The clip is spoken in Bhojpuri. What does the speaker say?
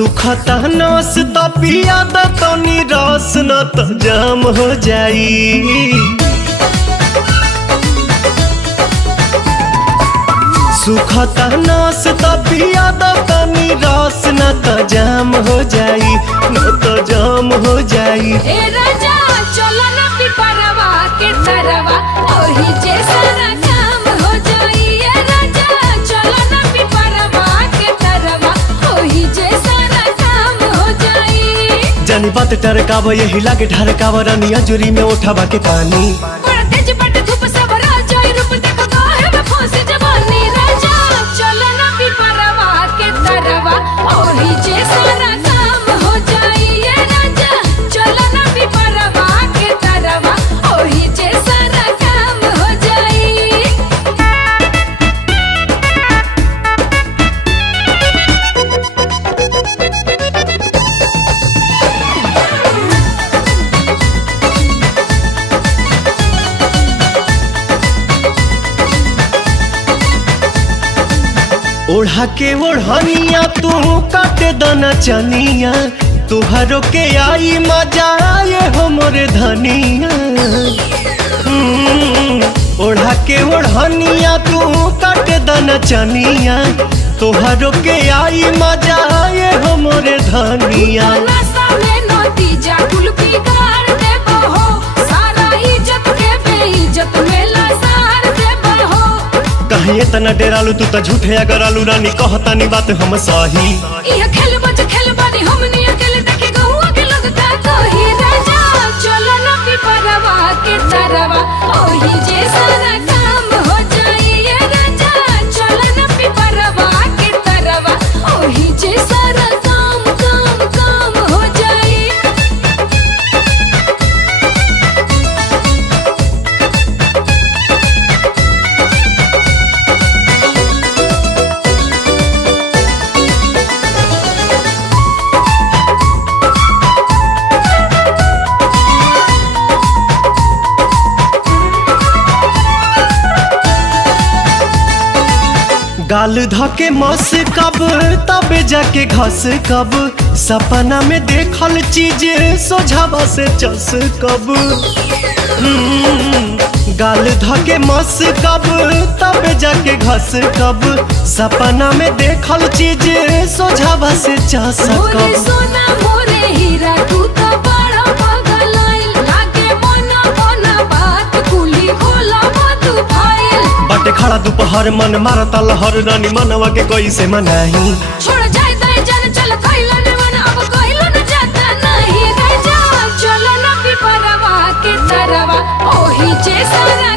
सुखता नस त पिया द तनी रस न त जाम हो जाई। सुखता नस त पिया द तनी रस न त जाम हो जाई, न त जाम हो जाई। ए राजा चलो ना पिपरवा के तरवा ओही जे सारा काम हो जाई। ए राजा चलो ना पिपरवा के तरवा ओही जे सारा काम हो जाई। जानी बात टरकाव यही लागे ढरकाव रानिया जुरी में उठावा के पानी। बड़ा तेज बट धूप सब राजा रूप देखो काहे में फंसी जवानी। राजा चलो ना पिपरवा के तरवा ओही जे सारा काम हो जाई। ए राजा चलो ना पिपरवा के तरवा ओही जे सारा काम हो जाई। ओढ़ा के ओढ़निया तू काटे दना चनिया, तुहरो के आई मजा आए हो मोरे धनिया। ओढ़ा के ओढ़निया तू काटे दना चनिया, तुहरो के आई मजा आए हो मोरे धनिया। नशा में नतीजा कुल बिगाड़ देबो हो, सारा इज्जत के बेइज्जत में लसार देबो हो। कहीं इतना डेरालू तू तो झूठे अगर आलू रानी कहतानी बात हम सही। इह खेल बज खेल बानी हमनी अकेले देखे गहुआ के लोग का कही। राजा चलो ना पिपरवा के तरवा ओही जे सारा काम हो जाई। ए राजा चलो ना पिपरवा के तरवा ओही जे सारा काम काम काम हो जाई। गाल धके मस कब तबे जाके घस कब, सपना में देखल चीज सोझावा से चस कब। गाल धके मस कब तबे जाके घस कब, सपना में देखल चीज सोझावा से चस मोरे कब। सोना मोरे हीरा तू तो बड़ा पागल आइल, लागे मना मना बात कुली खोला तू फाइल। बाटे खड़ा दोपहर मन मारता लहर रानी मनवा के कैसे मनाही। छोड़ जाए दाई जान चल कइला ने मन अब कइला न जाता नहीं। राजा चलो ना पिपरवा के तरवा ओही जे सारा